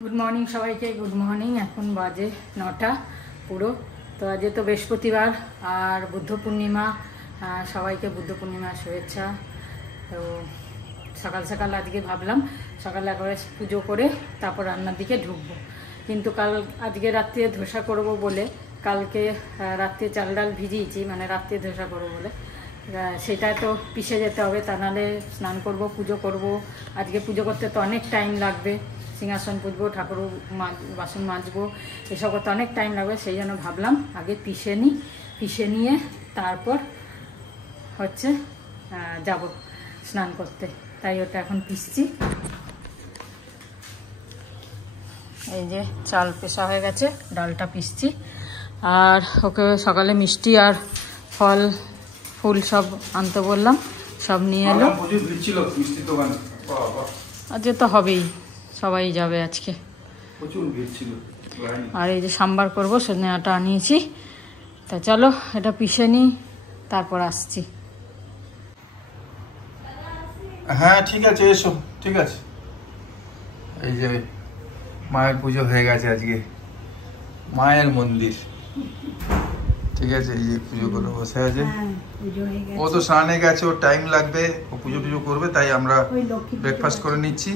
Good morning सबाइके good morning এখন বাজে 9টা পুরো। তো আজ তো বৃহস্পতিবার আর বুদ্ধ পূর্ণিমা, সবাইকে বুদ্ধ পূর্ণিমার শুভেচ্ছা। তো সকাল সকাল আজকে ভাবলাম সকালে একবারে পুজো করে তারপর রান্নার দিকে ঢুকবো, কিন্তু আজকে রাত্রে ধোসা করব বলে কালকে রাত্রে চাল ডাল ভিজিয়েছি, মানে রাত্রে ধোসা করবো বলে সেটা তো পিষে যেতে হবে, তা নাহলে স্নান করব পুজো করব। আজকে পুজো করতে তো অনেক টাইম লাগবে, সিংহাসন পুজবো, ঠাকুর বাসন মাজবো, এসব করতে অনেক টাইম লাগবে। সেই জন্য ভাবলাম আগে পিষে নিয়ে তারপর হচ্ছে যাব স্নান করতে, তাই ওটা এখন পিষছি। এই যে চাল পেষা হয়ে গেছে, ডালটা পিষছি। আর ওকে সকালে মিষ্টি আর ফল ফুল সব আনতে বললাম, সব নিয়ে এলো। আজকে তো হবেই, সবাই যাবে আজকে। আর এই যে সাম্বার করবো, সজনে আটা আনিয়েছি। তা চলো এটা পিষে নিই, তারপর আসছি। হ্যাঁ ঠিক আছে, এসো। ঠিক আছে, এই যে মায়ের পুজো হয়ে গেছে আজকে, মায়ের মন্দির। ঠিক আছে, এই যে পুজো করে বসে আছে। ও তো স্নানে গেছে, ওর টাইম লাগবে, ও পুজো টুজো করবে, তাই আমরা ব্রেকফাস্ট করে নিচ্ছি।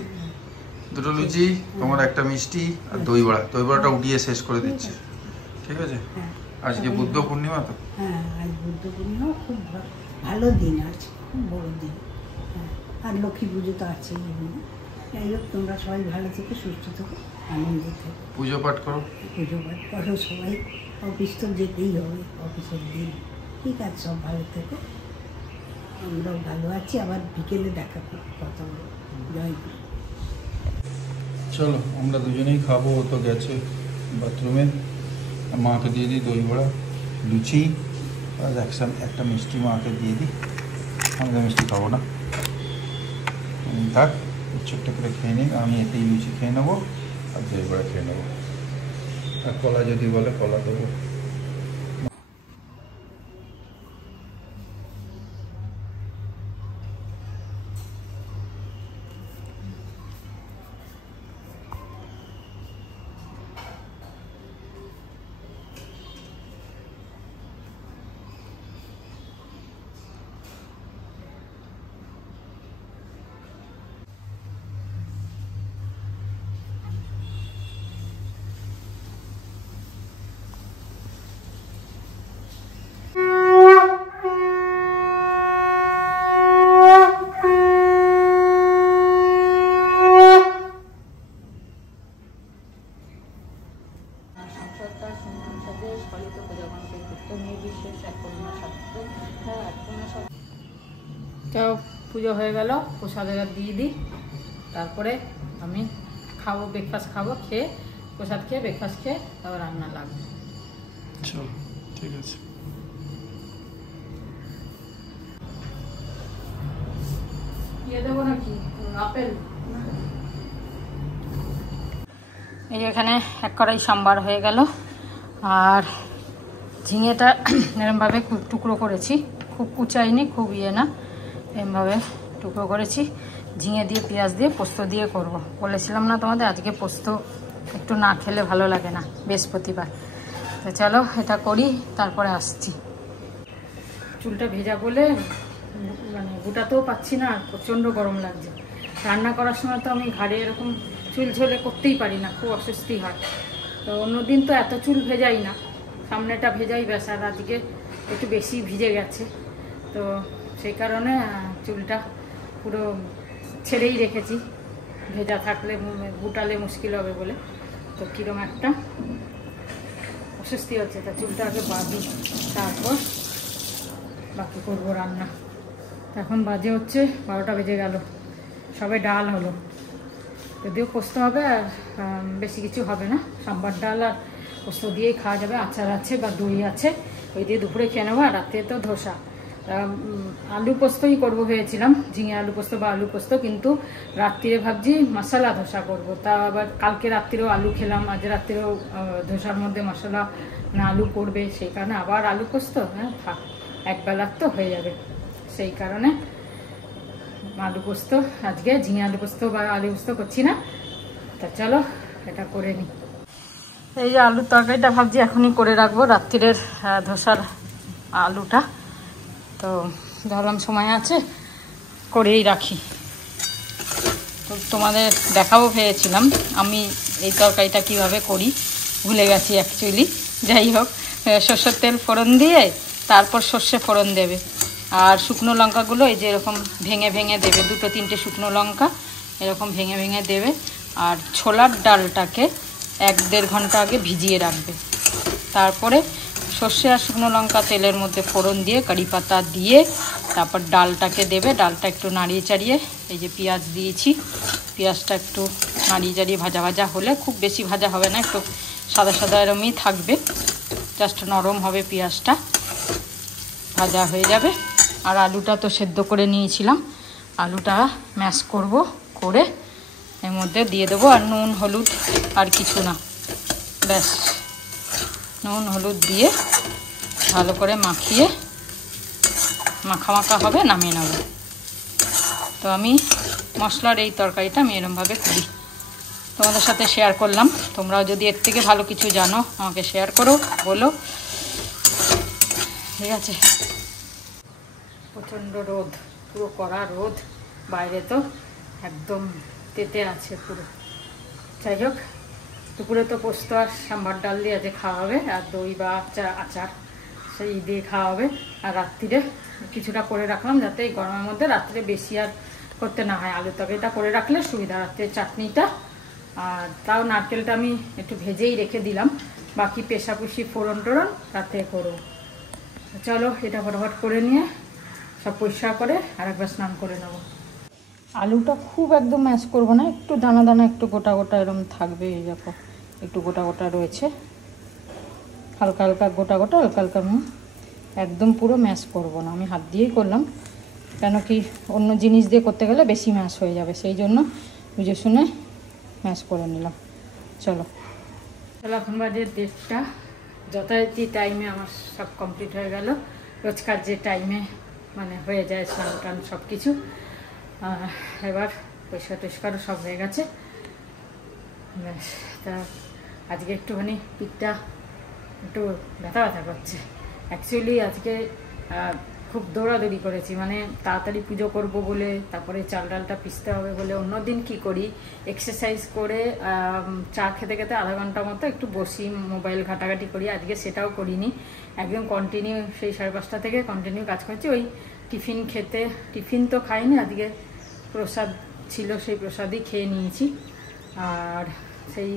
দুটো লুচি, তোমার একটা মিষ্টি আর দই বড়াটা উঠিয়ে শেষ করে দিচ্ছি। ঠিক আছে, আজকে বুদ্ধ পূর্ণিমা তো। হ্যাঁ, আজ বুদ্ধ পূর্ণিমা, খুব ভালো দিন, আজ খুব বড় দিন। আর লক্ষ্মী পুজো তো আছেই। যাই হোক, তোমরা সবাই ভালো থেকো, সুস্থ থেকো, আনন্দ থেকো। পুজো পাঠ করো, সবাই। অফিস তো যেতেই হবে, অফিসের দিন। ঠিক আছে, সব ভালো থেকো, আমরাও ভালো আছি। আবার বিকেলে দেখা করো, কথা বলো। জয় গুরু। চলো আমরা দুজনেই খাবো। ও তো গেছে বাথরুমে। মাকে দিয়ে দিই দই বড়া, লুচি আর একটা মিষ্টি মাকে দিয়ে দিই। আমরা মিষ্টি খাবো না, থাক, ছোট্ট করে খেয়ে নিই। আমি এতেই লুচি খেয়ে নেবো আর দই বড়া খেয়ে নেবো, আর কলা যদি বলে কলা দেবো। পুজো হয়ে গেল, প্রসাদ দিয়ে দিই, তারপরে আমি খাবো, ব্রেকফাস্ট খাবো, খেয়ে প্রসাদ খেয়ে ব্রেকফাস্ট খেয়ে তারপর রান্না লাগবে। চলো ঠিক আছে। দিয়ে দেবো নাকি আপেল? এই যে এখানে এক কড়াই সাম্বার হয়ে গেল। আর ঝিঙেটা এরমভাবে টুকরো করেছি, খুব কুচাইনি, খুব না, এরমভাবে টুকরো করেছি। ঝিঙে দিয়ে পেঁয়াজ দিয়ে পোস্ত দিয়ে করব। বলেছিলাম না তোমাদের আজকে পোস্ত একটু না খেলে ভালো লাগে না বৃহস্পতিবার। তো চলো এটা করি, তারপরে আসছি। চুলটা ভেজা বলে মানে গোটাতেও পাচ্ছি না, প্রচণ্ড গরম লাগছে। রান্না করার সময় তো আমি ঘাড়ে এরকম চুল ঝোলে করতেই পারি না, খুব অস্বস্তি হয়। তো অন্যদিন তো এত চুল ভেজাই না, সামনেটা ভেজাই ব্যাস। আর আজকে একটু বেশি ভিজে গেছে, তো সেই কারণে চুলটা পুরো ছেড়েই রেখেছি, ভেজা থাকলে গুটালে মুশকিল হবে বলে। তো কীরকম একটা অস্বস্তি হচ্ছে, তা চুলটা আগে বাঁধি, তারপর বাকি করবো রান্না। এখন বাজে হচ্ছে 12টা বেজে গেল, সবে ডাল হলো, যদিও পোস্ত হবে আর বেশি কিছু হবে না, সাম্বার ডাল আর পোস্ত দিয়েই খাওয়া যাবে। আচার আছে বা দই আছে, ওই দিয়ে দুপুরে খেয়ে নেবো। আর রাত্রে তো ধোসা, আলু পোস্তই করবো ভেবেছিলাম, ঝিঙে আলু পোস্ত বা আলু পোস্ত, কিন্তু রাত্রিরে ভাবছি মশলা ধোসা করব। তা আবার কালকে রাত্রিরেও আলু খেলাম, আজ রাত্রিরেও ধোসার মধ্যে মশলা না আলু পড়বে, সেই কারণে আবার আলু পোস্ত। হ্যাঁ থাক, একবেলার তো হয়ে যাবে, সেই কারণে আলু পোস্ত, আজকে ঝিঙে আলু পোস্ত বা আলু পোস্ত করছি না। তা চলো এটা করে নিই। এই যে আলুর তরকারিটা ভাবছি এখনই করে রাখবো, রাত্রিরের ধোসার আলুটা। তো ভাবলাম সময় আছে করেই রাখি। তো তোমাদের দেখাবো ভেবেছিলাম আমি এই তরকারিটা কিভাবে করি, ভুলে গেছি অ্যাকচুয়ালি। যাই হোক, সর্ষের তেল ফোড়ন দিয়ে তারপর সর্ষে ফোড়ন দেবে, আর শুকনো লঙ্কাগুলো এই যে এরকম ভেঙে ভেঙে দেবে, 2-3টে শুকনো লঙ্কা এরকম ভেঙে ভেঙে দেবে। আর ছোলার ডালটাকে 1-1.5 ঘন্টা আগে ভিজিয়ে রাখবে। তারপরে সর্ষে আর শুকনো লঙ্কা তেলের মধ্যে ফোড়ন দিয়ে কারি পাতা দিয়ে তারপর ডালটাকে দেবে। ডালটা একটু নাড়িয়ে চাড়িয়ে, এই যে পেঁয়াজ দিয়েছি, পেঁয়াজটা একটু নাড়িয়ে চাড়িয়ে ভাজা ভাজা হলে, খুব বেশি ভাজা হবে না, একটু সাদা সাদা এরমই থাকবে, জাস্ট নরম হবে পেঁয়াজটা, ভাজা হয়ে যাবে। আর আলুটা তো সেদ্ধ করে নিয়েছিলাম, আলুটা ম্যাশ করব, করে এর মধ্যে দিয়ে দেবো। আর নুন হলুদ আর কিছু না, ব্যাস নুন হলুদ দিয়ে ভালো করে মাখিয়ে মাখা মাখা হবে, নামিয়ে নেব। তো আমি মশলার এই তরকারিটা আমি এরমভাবে করি, তোমাদের সাথে শেয়ার করলাম। তোমরাও যদি এর থেকে ভালো কিছু জানো আমাকে শেয়ার করো, বলো। ঠিক আছে। প্রচণ্ড রোদ, পুরো কড়া রোদ, বাইরে তো একদম তেতে আছে পুরো। যাই হোক, দুপুরে তো পোস্ত আর সাম্বার ডাল দিয়ে আজকে খাওয়া হবে, আর দই বা আচার সেই দিয়ে খাওয়া হবে। আর রাত্রিরে কিছুটা করে রাখলাম, যাতে এই গরমের মধ্যে রাত্রিরে বেশি আর করতে না হয়। আলু তরকারিটা করে রাখলে সুবিধা, রাত্রে চাটনিটা আর তাও নারকেলটা আমি একটু ভেজেই রেখে দিলাম, বাকি পেশাপুশি ফোড়ন টোড়ন তাতে করো। চলো এটা ফটাফট করে নিয়ে সব পরিষ্কার করে আর একবার স্নান করে নেবো। আলুটা খুব একদম ম্যাশ করবো না, একটু দানা দানা, একটু গোটা গোটা এরকম থাকবে। এই দেখো একটু গোটা গোটা রয়েছে, হালকা হালকা গোটা গোটা, হালকা হালকা। একদম পুরো ম্যাশ করবো না, আমি হাত দিয়েই করলাম, কেন কি অন্য জিনিস দিয়ে করতে গেলে বেশি ম্যাশ হয়ে যাবে, সেই জন্য বুঝে শুনে ম্যাশ করে নিলাম। চলো এখন বাজে 1:30, যথারীতি টাইমে আমার সব কমপ্লিট হয়ে গেল, রোজকার যে টাইমে মানে হয়ে যায় স্নান টান সব কিছু। এবার পরিষ্কার টরিষ্কারও সব হয়ে গেছে। তা আজকে একটুখানি পিঠটা একটু ব্যথা ব্যথা করছে। অ্যাকচুয়ালি আজকে খুব দৌড়াদৌড়ি করেছি, মানে তাড়াতাড়ি পুজো করব বলে, তারপরে চাল ডালটা পিষতে হবে বলে। অন্যদিন কি করি, এক্সারসাইজ করে চা খেতে খেতে আধা ঘন্টা মতো একটু বসি, মোবাইল ঘাটাঘাটি করি। আজকে সেটাও করিনি, একদম কন্টিনিউ সেই 5:30 থেকে কন্টিনিউ কাজ করছি। ওই টিফিন খেতে, টিফিন তো খাইনি, আজকে প্রসাদ ছিল, সেই প্রসাদই খেয়ে নিয়েছি। আর সেই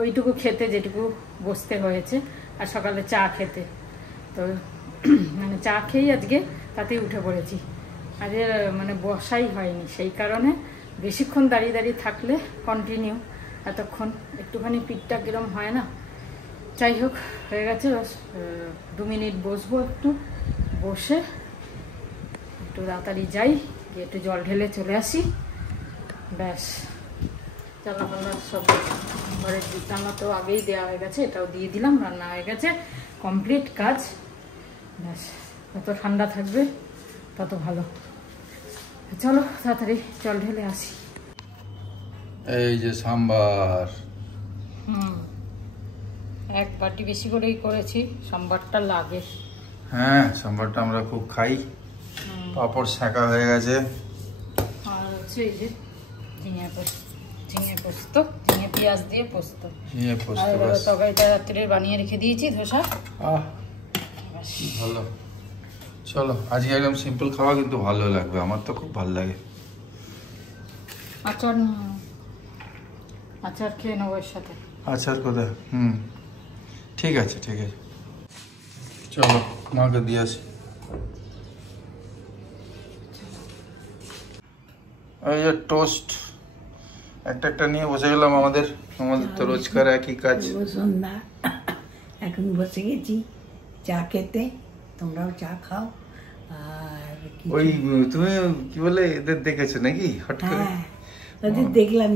ওইটুকু খেতে যেটুকু বসতে হয়েছে, আর সকালে চা খেতে, তো মানে চা খেয়েই আজকে তাতেই উঠে পড়েছি। আজকে মানে বসাই হয়নি, সেই কারণে বেশিক্ষণ দাঁড়িয়ে দাঁড়িয়ে থাকলে কন্টিনিউ এতক্ষণ একটুখানি পিঠটা কিরম হয় না। যাই হোক, হয়ে গেছে, 2 মিনিট বসবো, একটু বসে একটু তাড়াতাড়ি যাই, গিয়ে একটু জল ঢেলে চলে আসি, ব্যাস। জানলা ফাল্লা সব ঘরের জানলা তো আগেই দেওয়া হয়ে গেছে, এটাও দিয়ে দিলাম, রান্না হয়ে গেছে, কমপ্লিট কাজ, ব্যাস। যত ঠান্ডা থাকবে তত ভালো। চলো তাড়াতাড়ি জল ঢেলে আসি। এই যে সাম্বার, 1 বাটি বেশি করেই করেছি, সাম্বারটা লাগে। হ্যাঁ সাম্বারটা আমরা খুব খাই। পাপড় শাঁকা হয়ে গেছে, আর হচ্ছে এই যে ঝিঙে পোস্ত, ঝিঙে পেঁয়াজ দিয়ে পোস্ত। ঝিঙে পোস্ত, আর তরকারিটা রাত্রে বানিয়ে রেখে দিয়েছি, ধোসা। ভালো। চলো আজকে একদম সিম্পল খাওয়া, কিন্তু ভালো লাগবে, আমার তো খুব ভালো লাগে। আচার আচার খেয়ে নেবো এর সাথে। আচার কোথায়? ঠিক আছে ঠিক আছে, চলো মাকে দিয়ে আসি। এই যে টোস্ট একটা একটা নিয়ে বসে গেলাম, আমাদের তো রোজকার একই কাজ। সন্ধ্যা, এখন বসে গেছি চা খেতে, তোমরাও চা খাও। আর ওই তুমি কি বলে এদের দেখেছো নাকি হট করে? হ্যাঁ, ওদের দেখলাম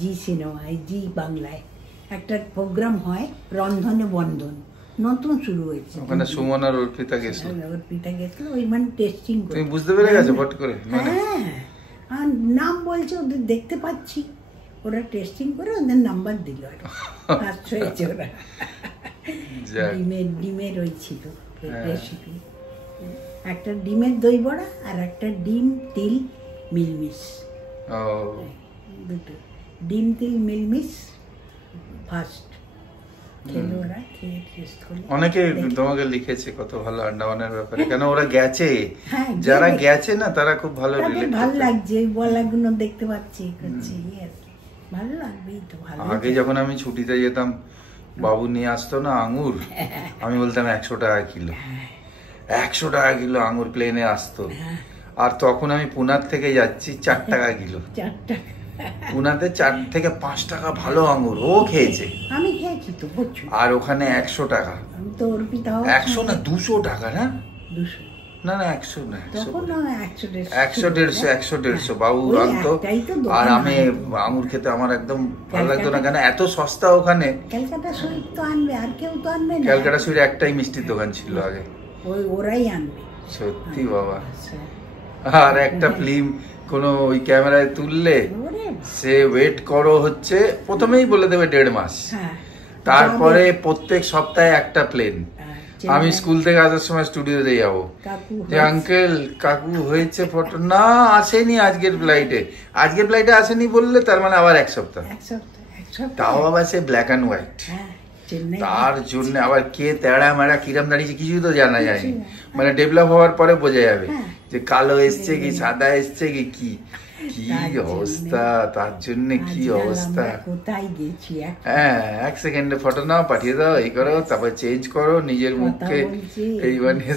জি সিনেমায়, জি বাংলায় একটা প্রোগ্রাম হয়, রন্ধনে বন্ধন, নতুন শুরু হয়েছে। ওখানে সুমন আর অর্পিতা গেছিল। ওই মানে টেস্টিং। তুমি বুঝতে পেরে গেছো হট করে? হ্যাঁ, আর নাম বলছে, ওদের দেখতে পাচ্ছি, ওরা টেস্টিং করে ওদের নাম্বার দিল আর ফার্স্ট হয়েছে ওরা। ডিমের ওই ছিল রেসিপি, একটা ডিমের দই বড়া আর একটা ডিম তিল মিলমিশ, দুটো ডিম তিল মিলমিশ ফার্স্ট খেলো ওরা, খেয়ে টেস্ট করলো। অনেকে তোমাকে লিখেছে কত ভালো আন্ডামানের ব্যাপারে, কেন ওরা গেছে, যারা গেছে না তারা খুব ভালো রিলেট ভালো লাগছে ওই বলাগুলো দেখতে পাচ্ছি, করছে আর কি ভালো লাগবেই তো। ভালো আগে যখন আমি ছুটিতে যেতাম বাবু নিয়ে আসতো না আঙুর, আমি বলতাম 100 টাকা কিলো, 100 টাকা কিলো আঙুর প্লেনে আসতো। আর তখন আমি পুনার থেকে যাচ্ছি 4 টাকা কিলো, 4 টাকা পুনাতে 4 থেকে 5 টাকা ভালো আঙুর ও খেয়েছে, আমি খেয়েছি তো প্রচুর। আর ওখানে 100 টাকা, আমি তো অর্পিতা 100 না 200 টাকা না 200 না না 100 না, তখন 100 150 বাবু আনতো। আর আমি আঙুর খেতে আমার একদম ভালো লাগতো না, কেন এত সস্তা ওখানে। ক্যালকাটা সুইট তো আনবে, আর কেউ তো আনবে না। ক্যালকাটা সুইট একটাই মিষ্টির দোকান ছিল আগে, ওরাই আনবে সত্যি বাবা। আর একটা ফিল্ম কোনো ওই ক্যামেরায় তুললে সে ওয়েট করো হচ্ছে, প্রথমেই বলে দেবে 1.5 মাস, তারপরে প্রত্যেক সপ্তাহে একটা প্লেন। আমি স্কুল থেকে আসার সময় স্টুডিওতে যাবো, যে আঙ্কেল কাকু হয়েছে ফটো, না আসেনি আজকের ফ্লাইটে, আজকের ফ্লাইটে আসেনি বললে তার মানে আবার 1 সপ্তাহ, তাও আবার সে ব্ল্যাক অ্যান্ড হোয়াইট। তার জন্য আবার কে তেড়া মেড়া কিরম দাঁড়িয়েছে কিছু তো জানা যায়নি, মানে ডেভেলপ হওয়ার পরে বোঝা যাবে যে কালো এসছে কি সাদা এসছে কি কি অবস্থা, তার জন্য কি অবস্থা। কোথায় গেছি, হ্যাঁ 1 সেকেন্ডে ফটো নাও পাঠিয়ে দাও, এই করো, তারপর চেঞ্জ করো নিজের মুখকে এই বানিয়ে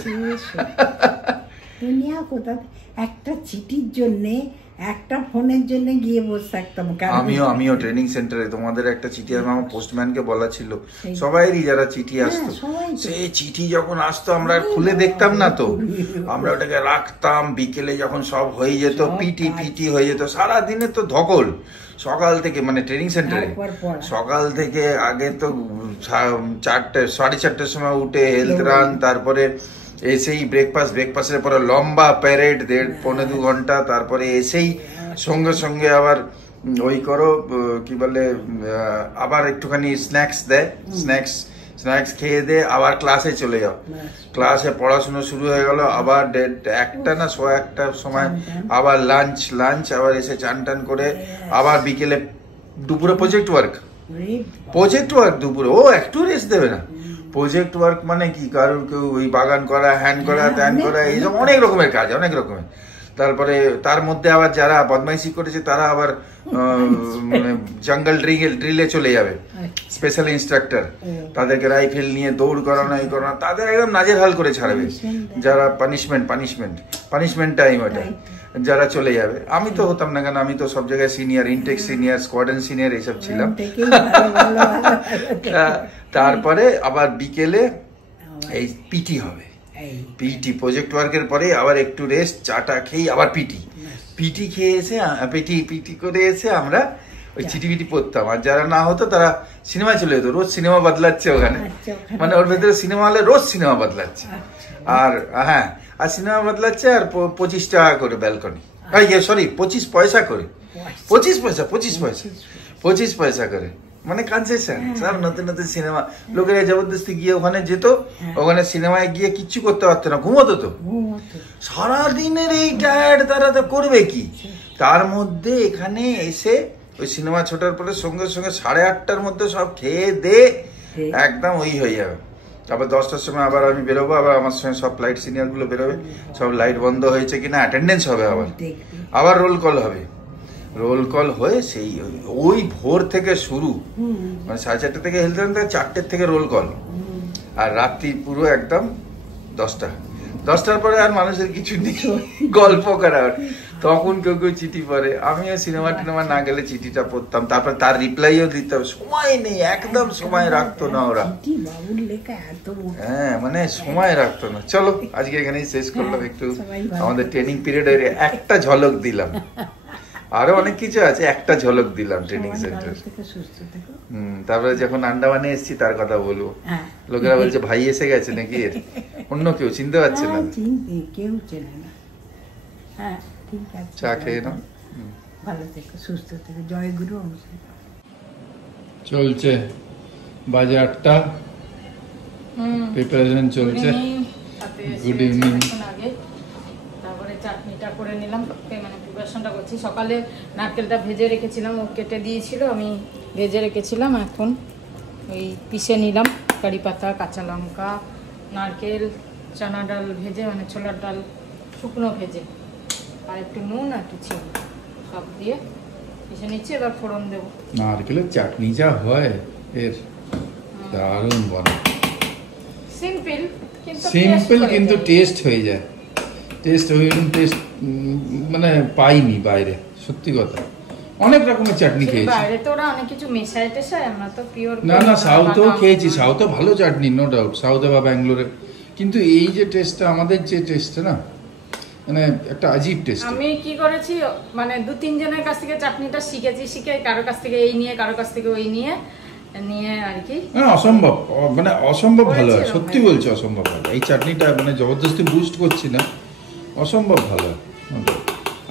দুনিয়া কোথা, একটা চিঠির জন্যে একটা ফোনের জন্য গিয়ে বসে থাকতাম। আমিও ট্রেনিং সেন্টারে তোমাদের একটা চিঠি আমার পোস্টম্যানকে বলা ছিল, সবাইরই যারা চিঠি আসতো, সেই চিঠি যখন আসতো আমরা খুলে দেখতাম না তো, আমরা ওটাকে রাখতাম, বিকেলে যখন সব হয়ে যেত পিটি হয়ে যেত, সারাদিনে তো ধকল সকাল থেকে, মানে ট্রেনিং সেন্টারে সকাল থেকে আগে তো 4টে 4:30টার সময় উঠে হেলথ রান, তারপরে এসেই ব্রেকফাস্টের পরে লম্বা প্যারেড 1.5-2 ঘন্টা, তারপরে এসেই সঙ্গে সঙ্গে আবার ওই করো কি বলে আবার একটুখানি স্ন্যাক্স দেয়, স্ন্যাক্স খেয়ে দে আবার ক্লাসে চলে যাও, ক্লাসে পড়াশোনা শুরু হয়ে গেল, আবার 1টা না 1:15 সময় আবার লাঞ্চ, আবার এসে চান টান করে আবার বিকেলে দুপুরে প্রজেক্ট ওয়ার্ক দুপুরে, ও একটু রেস্ট দেবে না। প্রজেক্ট ওয়ার্ক মানে কি, কারোর কেউ ওই বাগান করা, হ্যান্ড করা, ত্যান করা, এইসব অনেক রকমের কাজ, অনেক রকমের। তারপরে তার মধ্যে আবার যারা বদমাইশি করেছে তারা আবার জঙ্গল ড্রিলে চলে যাবে, স্পেশাল ইনস্ট্রাক্টর, তাদেরকে রাইফেল নিয়ে দৌড় করানো, এই করানো, তাদের একদম নাজেরহাল করে ছাড়বে। যারা পানিশমেন্ট টাইম ওটা, যারা চলে যাবে। আমি তো হতাম না, কেন আমি তো সব জায়গায় senior, intake senior, squadron senior এইসব ছিলাম। তারপরে আবার বিকেলে এই পিটি হবে, পিটি প্রজেক্ট ওয়ার্কের পরে আবার একটু রেস্ট, চাটা খেয়ে আবার পিটি খেয়ে এসে পিটি করে এসে আমরা ওই চিঠি পড়তাম। আর যারা না হতো তারা সিনেমায় চলে যেত, রোজ সিনেমা বদলাচ্ছে ওখানে, মানে ওর ভেতরে সিনেমা হলে রোজ সিনেমা বদলাচ্ছে। আর হ্যাঁ, আর সিনেমা বদলাচ্ছে, আর 25 টাকা করে ব্যালকনি, সরি 25 পয়সা করে, 25 পয়সা করে, মানে কনসেশন। সব নতুন নতুন সিনেমা, লোকেরা জবরদস্তি গিয়ে ওখানে যেত, ওখানে সিনেমায় গিয়ে কিচ্ছু করতে পারতো না, ঘুমোতো তো সারাদিনের এই টায়ার্ড, তারা তো করবে কি। তার মধ্যে এখানে এসে ওই সিনেমা ছোটার পরে সঙ্গে সঙ্গে 8:30টার মধ্যে সব খেয়ে দে একদম ওই হয়ে যাবে। তারপর 10টার সময় আবার আমি বেরোবো, আবার আমার সঙ্গে সব ফ্লাইট সিনিয়র গুলো বেরোবে, সব লাইট বন্ধ হয়েছে কিনা অ্যাটেন্ডেন্স হবে, আবার রোল কল হবে, রোল কল হয়ে সেই ওই ভোর থেকে শুরু, মানে 4:30 থেকে হেলতে 4টে থেকে রোল কল, আর রাত্রি পুরো একদম 10টার পরে আর মানুষের কিছু নেই গল্প করার। তখন কেউ চিঠি পড়ে, আমিও সিনেমা টিনেমা না গেলে চিঠিটা পড়তাম, তারপর তার রিপ্লাইও দিতাম। সময় নেই, একদম সময় রাখতো না ওরা, হ্যাঁ মানে সময় রাখতো না। চলো আজকে এখানেই শেষ করলাম, একটু আমাদের ট্রেনিং পিরিয়ডের একটা ঝলক দিলাম, আরো অনেক কিছু আছে, একটা ঝলক দিলাম ট্রেনিং সেন্টার। তারপরে যখন আন্ডামানে এসেছি তার কথা বলবো, লোকেরা বলছে ভাই এসে গেছে নাকি, এর অন্য কেউ চিনতে পারছে না, কেউ চেনে না। হ্যাঁ ঠিক আছে, চা খেয়ে নাও। ভালো থেকো, সুস্থ থেকো। জয় গুরু অনুসারে চলছে, বাজে 8টা, প্রিপারেশন চলছে। Good evening. তারপরে চাটনিটা করে নিলাম, মানে প্রিপারেশনটা করছি। সকালে নারকেলটা ভেজে রেখেছিলাম, ও কেটে দিয়েছিল, আমি ভেজে রেখেছিলাম। এখন ওই পিষে নিলাম কারি পাতা, কাঁচা লঙ্কা, নারকেল, চানা ডাল ভেজে, মানে ছোলার ডাল শুকনো ভেজে, আর একটু নুন আর একটু চিনি সব দিয়ে পিষে নিচ্ছি। এবার ফোড়ন দেবো। নারকেলের চাটনি যা হয় এর দারুণ বনে। সিম্পল কিন্তু টেস্ট হয়ে যায়। টেস্ট মানে পাইনি বাইরে, সত্যি কথা। অনেক রকমের চাটনি খেয়েছি বাইরে, তো ওরা অনেক কিছু মেশায় টেশায়, আমরা তো পিওর। না সাউথেও খেয়েছি, সাউথে ভালো চাটনি, নো ডাউট, সাউথে বা ব্যাঙ্গালোরে। কিন্তু এই যে টেস্টটা, আমাদের যে টেস্টটা না, মানে একটা আজীব টেস্ট। আমি কি করেছি, মানে 2-3 জনের কাছ থেকে চাটনিটা শিখেছি, শিখে কারো কাছ থেকে এই নিয়ে, কারো কাছ থেকে ওই নিয়ে আর কি। অসম্ভব, মানে অসম্ভব ভালো হয়, সত্যি বলছি, অসম্ভব ভালো। এই চাটনিটা মানে জবরদস্তি বুস্ট করছি না, অসম্ভব ভালো হয়।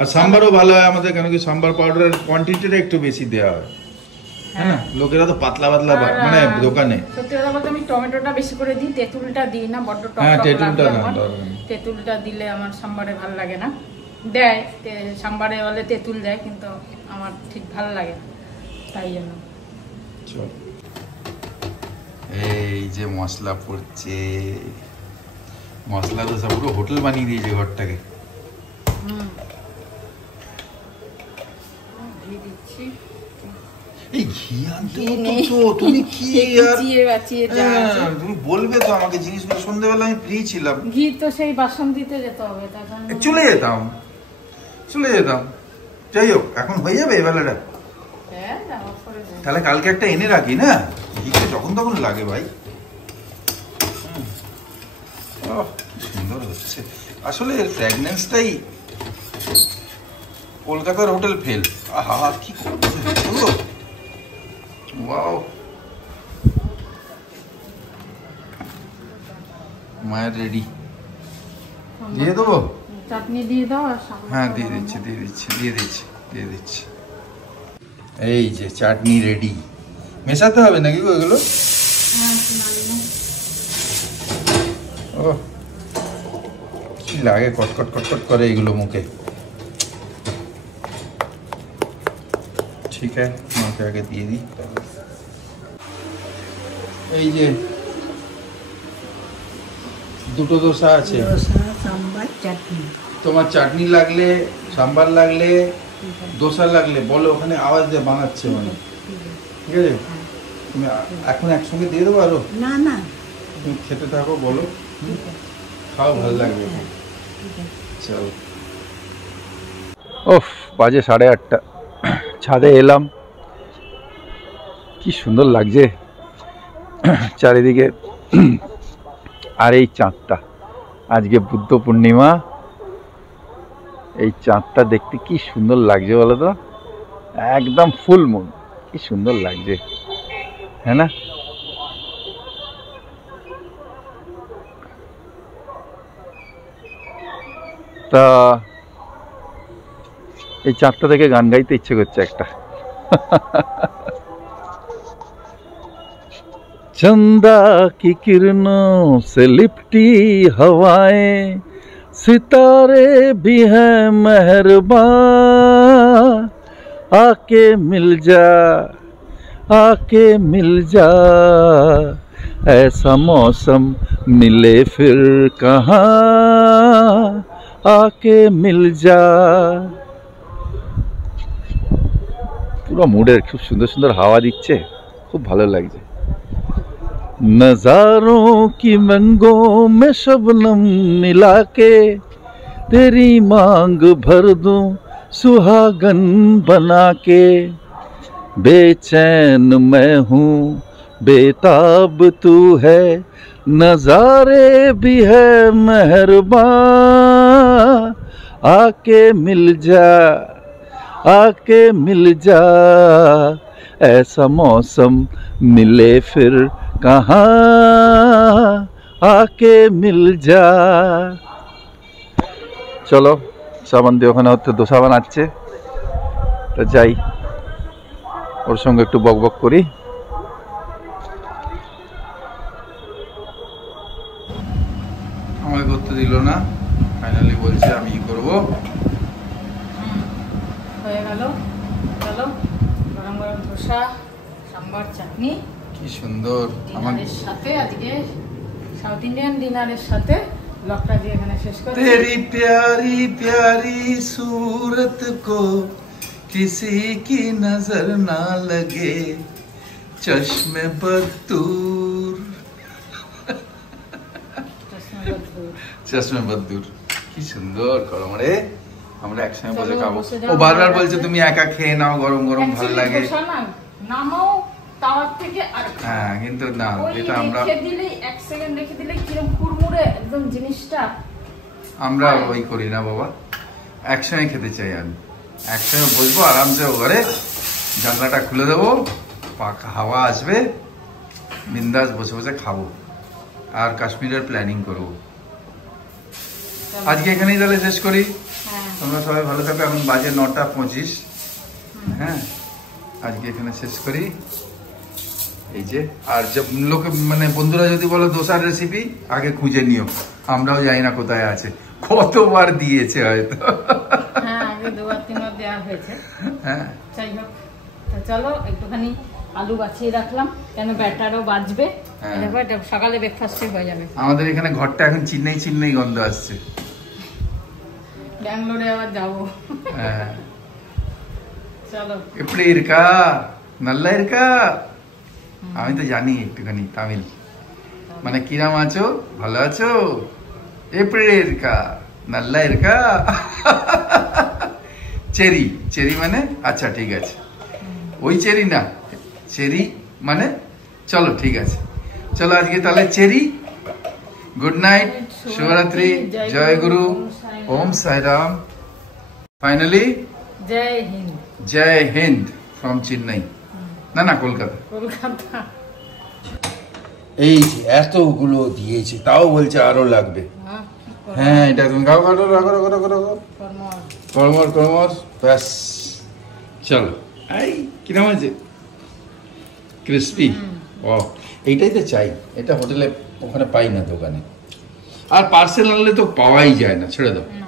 আর সাম্বারও ভালো হয় আমাদের, কেন কি সাম্বার পাউডারের কোয়ান্টিটিটা একটু বেশি দেওয়া হয়, হ্যাঁ না? লোকেরা তো পাতলা পাতলা মানে দোকানে। সত্যি কথা বলতে আমি টমেটোটা বেশি করে দিই, তেঁতুলটা দিই না, বড্ড টক হ্যাঁ, টক তেঁতুলটা লাগে আমার। না, তেঁতুলটা দিলে আমার সাম্বারে ভালো লাগে না। দেয় সাম্বারে বলে তেঁতুল দেয়, কিন্তু আমার ঠিক ভালো লাগে না, তাই জন্য। চল, এই যে মশলা পড়ছে, মশলা তো সব পুরো হোটেল বানিয়ে দিয়েছে ঘরটাকে। ঘি দিচ্ছি। এই ঘি আনতে তো তুমি কি আর তুমি বলবে তো আমাকে জিনিসগুলো। সন্ধ্যাবেলা আমি ফ্রি ছিলাম, ঘি তো সেই বাসন দিতে যেতে হবে, তার জন্য চলে যেতাম। যাই হোক, এখন হয়ে যাবে এই বেলাটা। তাহলে কালকে একটা এনে রাখি না, ঘিটা যখন তখন লাগে ভাই। সুন্দর হচ্ছে আসলে, ফ্র্যাগনেন্সটাই কলকাতার হোটেল ফেল। আহা, কি করছে ওয়াও। মায়ের রেডি, দিয়ে দেবো। চাটনি দিয়ে দাও। হ্যাঁ, দিয়ে দিচ্ছি। এই যে চাটনি রেডি। মেশাতে হবে নাকি ওইগুলো? ও কি লাগে, কটকট করে এগুলো মুখে। ঠিক আছে, মাকে আগে দিয়ে দিই। এই যে দুটো দোসা আছে, সাম্বার চাটনি। তোমার চাটনি লাগলে, সাম্বার লাগলে, দোসা লাগলে বলো, ওখানে আওয়াজ দিয়ে বানাচ্ছে মানে। ঠিক আছে, তুমি এখন একসঙ্গে দিয়ে দেবো আরো? না, তুমি খেতে থাকো, বলো, খাও, ভালো লাগবে। চলো। ওফ, বাজে 8:30, ছাদে এলাম, কি সুন্দর লাগছে চারিদিকে। আর এই চাঁদটা, আজকে বুদ্ধ পূর্ণিমা, এই চাঁদটা দেখতে কি সুন্দর লাগছে বলো তো, একদম ফুল মুন, কি সুন্দর লাগছে, হ্যাঁ না? তা এই চাঁদটা থেকে গান গাইতে ইচ্ছে করছে একটা। चंदा की किरणों से लिपटी हवाएं, सितारे भी हैं मेहरबान, आके मिल जा, ऐसा मौसम मिले फिर कहाँ, आके मिल जा। পুরো মুডের খুব সুন্দর সুন্দর হাওয়া দিচ্ছে, খুব ভালো লাগছে। नजारों की मंगों में शबनम मिला के, तेरी मांग भर दूं सुहागन बना के, बेचैन मैं हूँ बेताब तू है, नजारे भी है मेहरबान, आके मिल जा, ऐसा मौसम मिले फिर कहाँ, आके मिल जा। চলো, শ্রাবন্তী ওখানে হচ্ছে দোসা বানাচ্ছে, তো যাই, ওর সঙ্গে একটু বকবক করি। আমাকে করতে দিল না, ফাইনালি বলছে আমি করব। হয়ে গেল। চলো, গরম গরম ধোসা, সাম্বার, চাটনি, কি সুন্দর। ডিনারের সাথে আজকে সাউথ ইন্ডিয়ান ডিনারের সাথে ব্লগটা দিয়ে এখানে শেষ করছি। तेरी प्यारी प्यारी सूरत को किसी की नजर ना लगे, चश्मे बदूर, चश्मे बदूर। কি সুন্দর গরম রে, আমরা একসঙ্গে বসে চলো, খাবো। বসে যাও, ও বারবার ভালো বলছে লাগবে। তুমি একা খেয়ে নাও, গরম গরম ভালো লাগে। ধোসা না নামাও তাওয়ার থেকে, আর হ্যাঁ কিন্তু না, ওই এটা আমরা রেখে দিলেই 1 সেকেন্ড রেখে দিলে কিরকম কুড়মুড়ে একদম জিনিসটা। আমরা ওই করি না বাবা, একসঙ্গে খেতে চাই। আমি একসঙ্গে বসবো আরামসে ঘরে, জানলাটা খুলে দেবো, পাখা হাওয়া আসবে, বিন্দাস বসে বসে খাবো আর কাশ্মীরের প্ল্যানিং করবো। আজকে এখানেই তাহলে শেষ করি। হ্যাঁ, তোমরা সবাই ভালো থাকো। এখন বাজে 9:25। হ্যাঁ, আজকে এখানে শেষ করি। এই যে, আর লোকে মানে বন্ধুরা যদি বলো দোসার রেসিপি, আগে খুঁজে নিও, আমরাও জানি না কোথায় আছে, কতবার দিয়েছে হয়তো। হ্যাঁ, আগে 2-3 দেওয়া হয়েছে। হ্যাঁ, যাই হোক, তো চলো একটুখানি আলু বাছিয়ে রাখলাম, কেন ব্যাটারও বাজবে। হ্যাঁ। দেখো এটা সকালে ব্রেকফাস্টে হয়ে যাবে। আমাদের এখানে ঘরটা এখন চিন্নেই চিন্নেই গন্ধ আসছে। ব্যাঙ্গালোরে আবার যাবো। হ্যাঁ, চলো, এপড়ে ইরকা নাল্লা ইরকা। আমি তো জানি একটুখানি তামিল, মানে কিরাম আছো, ভালো আছো, এপড়ে ইরকা নাল্লা ইরকা। চেরি, চেরি মানে আচ্ছা ঠিক আছে, ওই চেরি না, চেরি মানে চলো ঠিক আছে। চলো আজকে তাহলে চেরি, গুড নাইট, শুভরাত্রি, জয় গুরু, ওম সাইরাম। ফাইনালি জয় হিন্দ। জয় হিন্দ ফ্রম চেন্নাই, না না কলকাতা। কলকাতা। এই যে এতগুলো দিয়েছে, তাও বলছে আরো লাগবে। হ্যাঁ, হ্যাঁ, এটা তুমি খাও, খাও, রাখো রাখো রাখো রাখো, কর্মর। কর্মর কর্মর, ব্যাস। চলো, এই কিরম আছে, ক্রিস্পি। ও, এইটাই তো চাই, এটা হোটেলে ওখানে পাই না, দোকানে। আর পার্সেল আনলে তো পাওয়াই যায় না, ছেড়ে দাও। না।